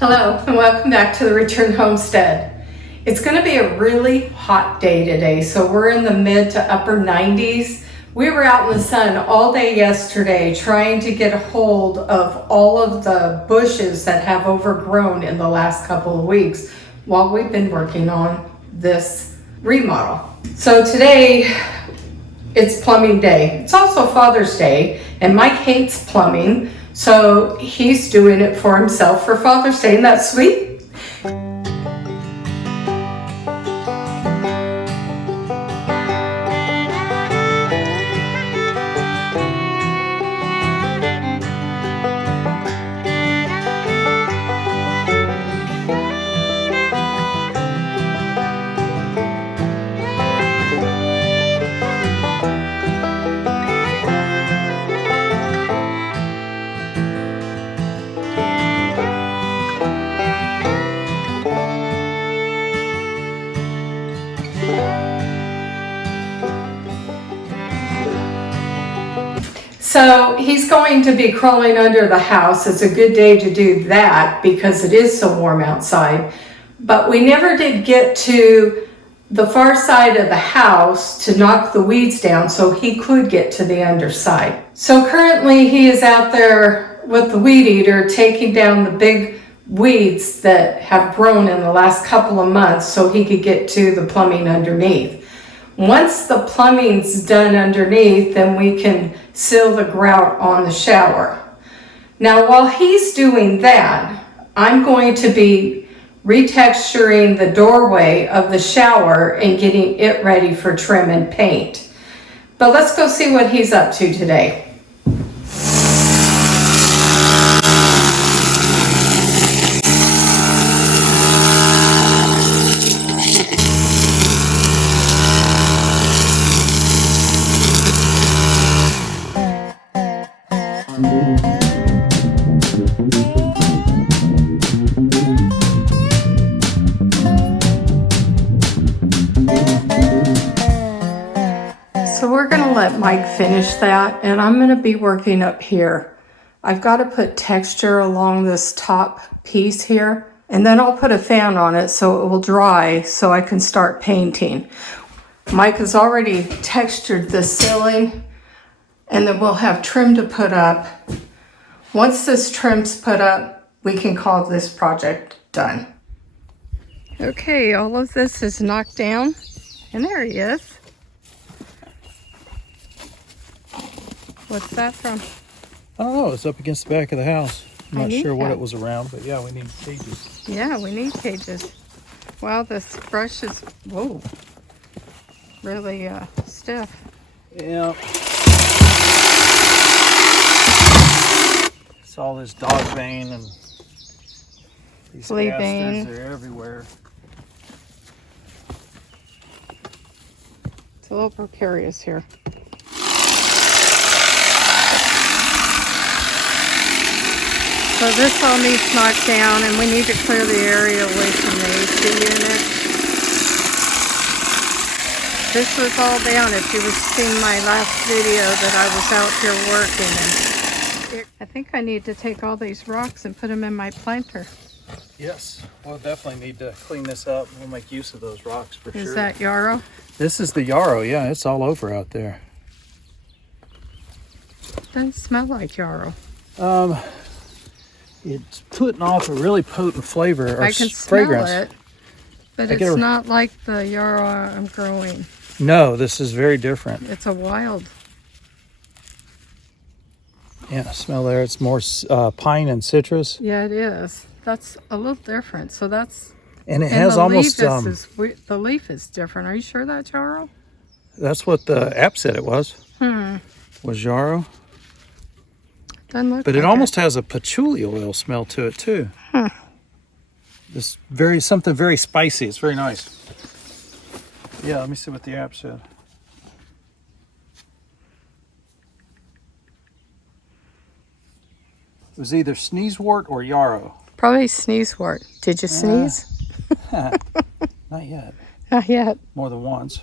Hello and welcome back to the Return Homestead. It's going to be a really hot day today, so we're in the mid to upper 90s. We were out in the sun all day yesterday trying to get a hold of all of the bushes that have overgrown in the last couple of weeks while we've been working on this remodel. So today it's plumbing day. It's also Father's Day, and Mike hates plumbing. So he's doing it for himself for Father's Day. Isn't that sweet? So he's going to be crawling under the house. It's a good day to do that because it is so warm outside. But we never did get to the far side of the house to knock the weeds down so he could get to the underside. So currently he is out there with the weed eater taking down the big weeds that have grown in the last couple of months so he could get to the plumbing underneath. Once the plumbing's done underneath, then we can seal the grout on the shower. Now, while he's doing that, I'm going to be retexturing the doorway of the shower and getting it ready for trim and paint. But let's go see what he's up to today. So we're going to let Mike finish that, and I'm going to be working up here. I've got to put texture along this top piece here, and then I'll put a fan on it so it will dry so I can start painting. Mike has already textured the ceiling, and then we'll have trim to put up. Once this trim's put up, we can call this project done. Okay, all of this is knocked down, and there he is. What's that from? I don't know. It's up against the back of the house. I'm not sure what it was around, but yeah, we need cages. Yeah, we need cages. Wow, this brush is, whoa, really stiff. Yeah. It's all this dog vein and these Flea asters, vein. they're everywhere. It's a little precarious here. So this all needs knocked down, and we need to clear the area away from the AC unit. This was all down if you were seeing my last video that I was out here working. And I think I need to take all these rocks and put them in my planter. Yes, we'll definitely need to clean this up. We'll make use of those rocks for sure. Is that yarrow? This is the yarrow, yeah. It's all over out there. Doesn't smell like yarrow. It's putting off a really potent flavor or I can fragrance. smell it, but it's not like the yarrow I'm growing. No, this is very different. It's a wild. Yeah, smell there. It's more pine and citrus. Yeah, it is. That's a little different. So that's. And it has almost. The leaf is different. Are you sure that's yarrow? That's what the app said it was. Was yarrow. Doesn't look But like it almost has a patchouli oil smell to it too. This something very spicy. It's very nice. Yeah, let me see what the app said. It was either sneezewort or yarrow. Probably sneezewort. Did you sneeze? Not yet. Not yet. More than once.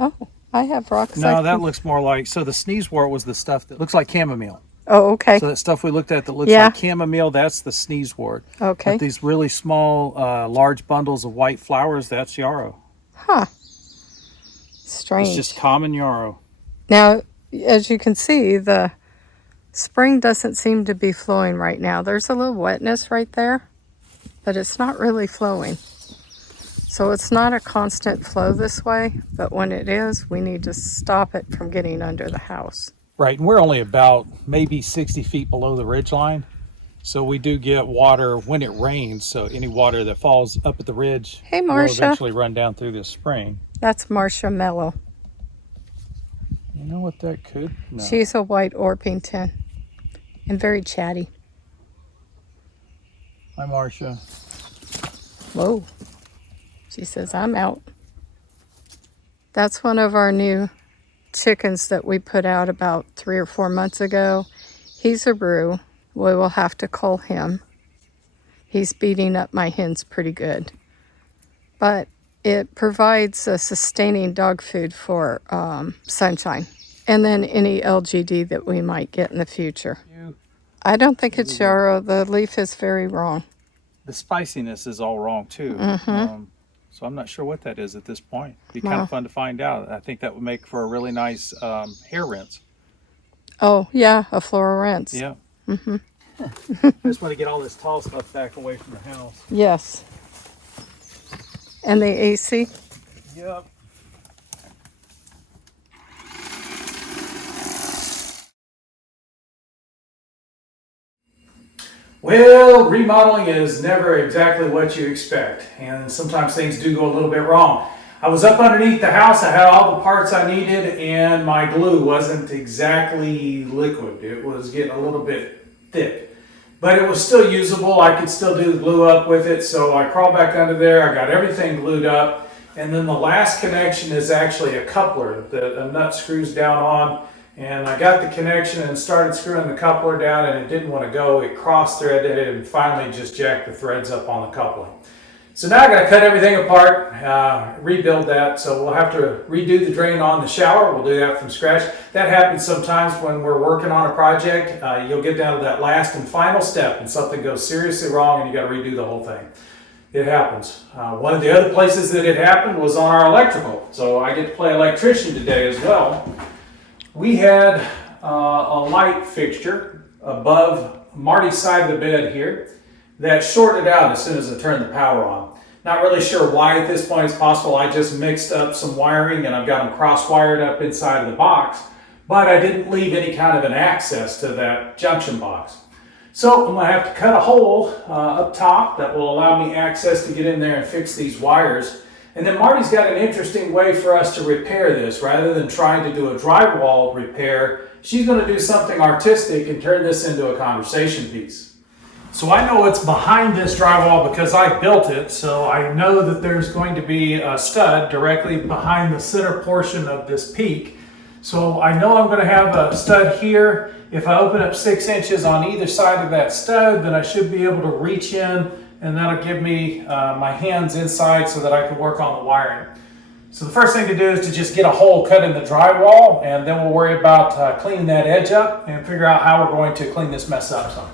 Oh, I have rocks. No, that looks more like, so the sneezewort was the stuff that looks like chamomile. Oh, okay. So that stuff we looked at that looks Yeah. like chamomile, that's the sneezewort. Okay. But these really small, large bundles of white flowers, that's yarrow. Huh. It's Strange. just common yarrow. Now, as you can see, the spring doesn't seem to be flowing right now. There's a little wetness right there, but it's not really flowing. So it's not a constant flow this way, but when it is, we need to stop it from getting under the house. Right, and we're only about maybe 60 feet below the ridge line. So we do get water when it rains. So any water that falls up at the ridge Hey, will Marcia. eventually run down through this spring. That's Marcia Mello. You know what that could? No. She's a white Orpington and very chatty. Hi, Marcia. Whoa. She says, I'm out. That's one of our new chickens that we put out about 3 or 4 months ago. He's a brew. We will have to cull him. He's beating up my hens pretty good. But it provides a sustaining dog food for Sunshine. And then any LGD that we might get in the future. I don't think it's yarrow. The leaf is very wrong. The spiciness is all wrong too. So I'm not sure what that is at this point. Be kind of fun to find out. I think that would make for a really nice hair rinse. Oh, yeah, a floral rinse. Yeah. I just want to get all this tall stuff back away from the house. Yes. And the AC? Yep. Well, remodeling is never exactly what you expect, and sometimes things do go a little bit wrong. I was up underneath the house, I had all the parts I needed, and my glue wasn't exactly liquid. It was getting a little bit thick, but it was still usable. I could still do the glue up with it, so I crawled back under there, I got everything glued up, and then the last connection is actually a coupler that a nut screws down on. And I got the connection and started screwing the coupler down, and it didn't want to go. It cross-threaded it and finally just jacked the threads up on the coupling. So now I got to cut everything apart, rebuild that. So we'll have to redo the drain on the shower. We'll do that from scratch. That happens sometimes when we're working on a project. You'll get down to that last and final step and something goes seriously wrong and you got to redo the whole thing. It happens. One of the other places that it happened was on our electrical. So I get to play electrician today as well. We had a light fixture above Marty's side of the bed here that shorted out as soon as I turned the power on. Not really sure why at this point. It's possible I just mixed up some wiring and I've got them cross-wired up inside of the box, but I didn't leave any kind of an access to that junction box. So I'm going to have to cut a hole up top that will allow me access to get in there and fix these wires. And then Marty's got an interesting way for us to repair this. Rather than trying to do a drywall repair, she's going to do something artistic and turn this into a conversation piece. So I know what's behind this drywall because I built it, so I know that there's going to be a stud directly behind the center portion of this peak. So I know I'm going to have a stud here. If I open up 6 inches on either side of that stud, then I should be able to reach in, and that'll give me my hands inside so that I can work on the wiring. So the first thing to do is to just get a hole cut in the drywall, and then we'll worry about cleaning that edge up and figure out how we're going to clean this mess up some.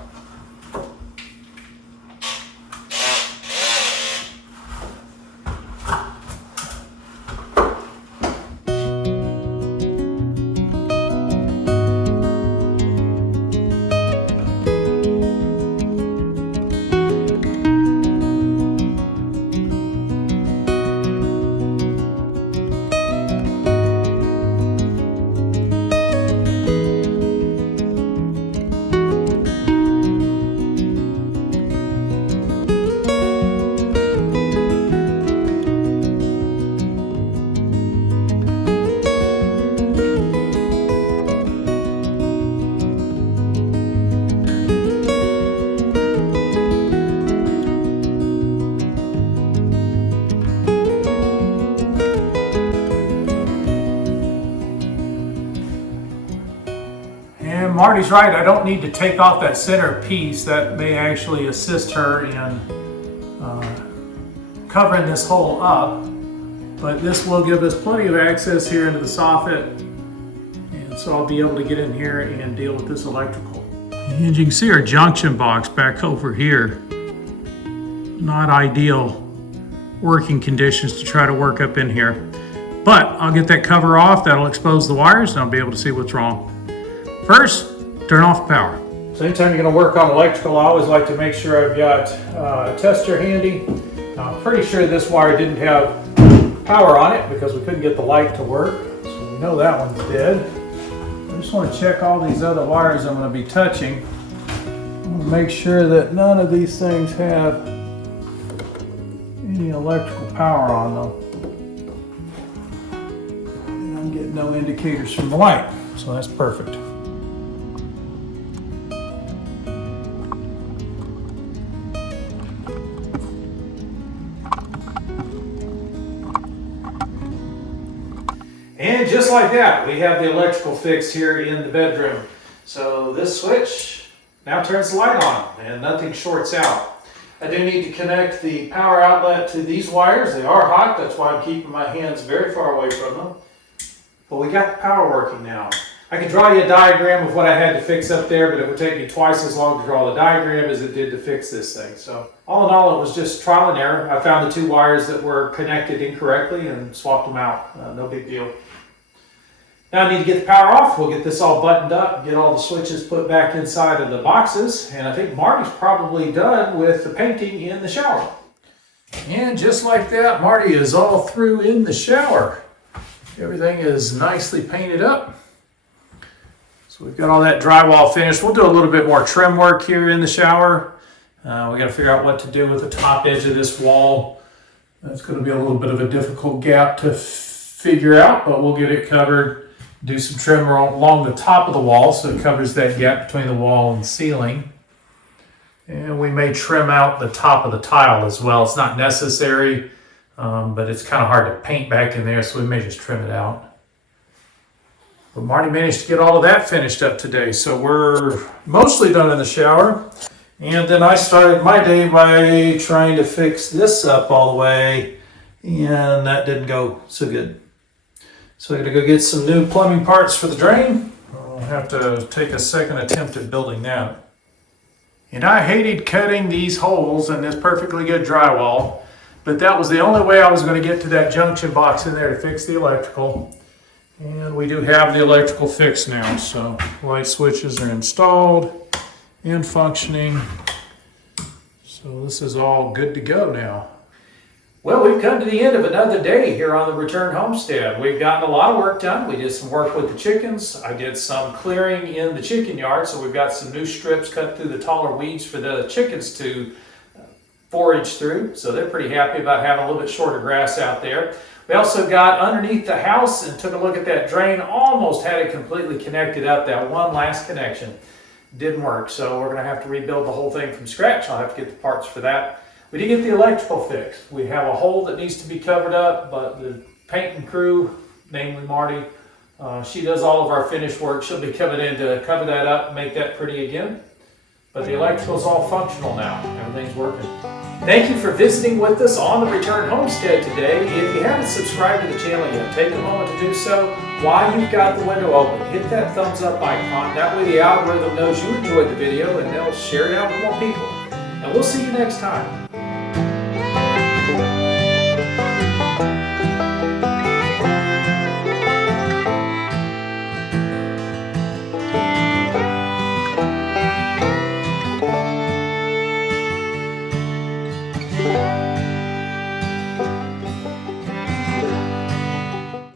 And Marty's right, I don't need to take off that center piece. That may actually assist her in covering this hole up. But this will give us plenty of access here into the soffit. And so I'll be able to get in here and deal with this electrical. And you can see our junction box back over here. Not ideal working conditions to try to work up in here. But I'll get that cover off, that'll expose the wires, and I'll be able to see what's wrong. First, turn off the power. So anytime you're gonna work on electrical, I always like to make sure I've got a tester handy. Now, I'm pretty sure this wire didn't have power on it because we couldn't get the light to work. So we know that one's dead. I just want to check all these other wires I'm going to be touching. I want to make sure that none of these things have any electrical power on them. And I'm getting no indicators from the light, so that's perfect. And just like that, we have the electrical fixed here in the bedroom. So this switch now turns the light on and nothing shorts out. I do need to connect the power outlet to these wires. They are hot, that's why I'm keeping my hands very far away from them. But we got the power working now. I could draw you a diagram of what I had to fix up there, but it would take me twice as long to draw the diagram as it did to fix this thing. So all in all, it was just trial and error. I found the two wires that were connected incorrectly and swapped them out. No big deal. Now I need to get the power off. We'll get this all buttoned up, get all the switches put back inside of the boxes, and I think Marty's probably done with the painting in the shower. And just like that, Marty is all through in the shower. Everything is nicely painted up. So we've got all that drywall finished. We'll do a little bit more trim work here in the shower. We got to figure out what to do with the top edge of this wall. That's going to be a little bit of a difficult gap to figure out, but we'll get it covered. Do some trim along the top of the wall so it covers that gap between the wall and ceiling. And we may trim out the top of the tile as well. It's not necessary, but it's kind of hard to paint back in there, so we may just trim it out. But Marty managed to get all of that finished up today, so we're mostly done in the shower. And then I started my day by trying to fix this up all the way, and that didn't go so good. So I'm gonna go get some new plumbing parts for the drain. I'll have to take a second attempt at building that. And I hated cutting these holes in this perfectly good drywall, but that was the only way I was gonna get to that junction box in there to fix the electrical. And we do have the electrical fixed now, so light switches are installed and functioning. So this is all good to go now. Well, we've come to the end of another day here on the Return Homestead. We've gotten a lot of work done. We did some work with the chickens. I did some clearing in the chicken yard, so we've got some new strips cut through the taller weeds for the chickens to forage through. So they're pretty happy about having a little bit shorter grass out there. We also got underneath the house and took a look at that drain. Almost had it completely connected up. That one last connection didn't work, so we're going to have to rebuild the whole thing from scratch. I'll have to get the parts for that. We did get the electrical fixed. We have a hole that needs to be covered up, but the painting crew, namely Marty, she does all of our finish work. She'll be coming in to cover that up and make that pretty again. But the electrical's all functional now. Everything's working. Thank you for visiting with us on the Return Homestead today. If you haven't subscribed to the channel yet, take a moment to do so. While you've got the window open, hit that thumbs up icon. That way the algorithm knows you enjoyed the video and they'll share it out with more people. And we'll see you next time. Yeah.